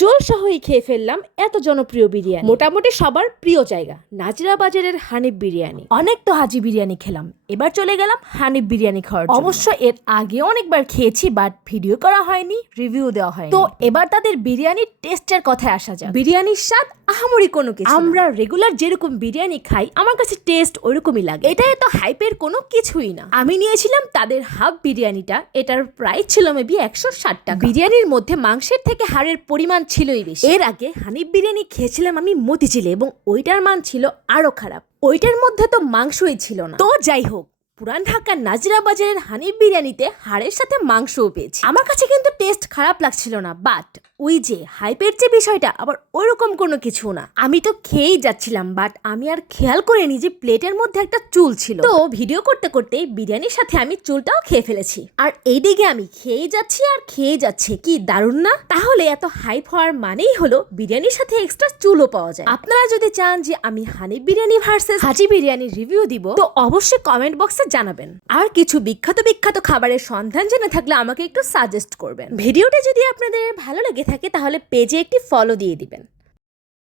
চোল সহই খেয়ে ফেললাম এত জনপ্রিয় বিরিয়ানি, মোটামুটি সবার প্রিয় জায়গা নাজিরা বাজারের হানিফ বিরিয়ানি। অনেক তো হাজি বিরিয়ানি খেলাম, এবার চলে গেলাম হানিফ বিরিয়ানি খাওয়ার জন্য। অবশ্য এর আগে অনেকবার খেয়েছি, বাট ভিডিও করা হয়নি, রিভিউ দেওয়া হয়নি। তো এবার তাদের বিরিয়ানির টেস্টের কথায় আসা যাক। বিরিয়ানির স্বাদ আহামরি কোনো কিছু, আমরা রেগুলার যেরকম বিরিয়ানি খাই আমার কাছে টেস্ট ওইরকমই লাগে। এটা এত হাইপের কোনো কিছুই না। আমি নিয়েছিলাম তাদের হাফ বিরিয়ানিটা, এটার প্রাইস ছিল মেবি 160 টাকা। বিরিয়ানির মধ্যে মাংসের থেকে হাড়ের পরিমাণ ছিলই বেশি। এর আগে হানিফ বিরিয়ানি খেয়েছিলাম আমি মতিঝিলে, এবং ওইটার মান ছিল আরো খারাপ। ওইটার মধ্যে তো মাংসই ছিল না। তো যাই হোক, পুরান ঢাকার নাজিরা বাজারের হানিফ বিরিয়ানিতে হাড়ের সাথে মাংসও পেয়েছি। আমার কাছে কিন্তু টেস্ট খারাপ লাগছিল না, বাট ওই যে হাইপের যে বিষয়টা আবার ওইরকম কোনো কিছু না। আমি তো খেয়েই যাচ্ছিলাম, বাট আমি আর খেয়াল করিনি যে প্লেটের মধ্যে একটা চুল ছিল। তো ভিডিও করতে করতে বিরিয়ানির সাথে আমি চুলটাও খেয়ে ফেলেছি, আর এইদিকে আমি খেয়েই যাচ্ছি আর খেয়ে যাচ্ছে। কি দারুণ না? তাহলে এত হাইপ হওয়ার মানেই হলো বিরিয়ানির সাথে এক্সট্রা চুলও পাওয়া যায়। আপনারা যদি চান যে আমি হানিফ বিরিয়ানি ভার্সেস হাজি বিরিয়ানির রিভিউ দিব, তো অবশ্যই কমেন্ট বক্সে জানাবেন। আর কিছু বিখ্যাত বিখ্যাত খাবারের সন্ধান জেনে থাকলে আমাকে একটু সাজেস্ট করবেন। ভিডিওটা যদি আপনাদের ভালো লেগে থাকে তাহলে পেজে একটি ফলো দিয়ে দিবেন।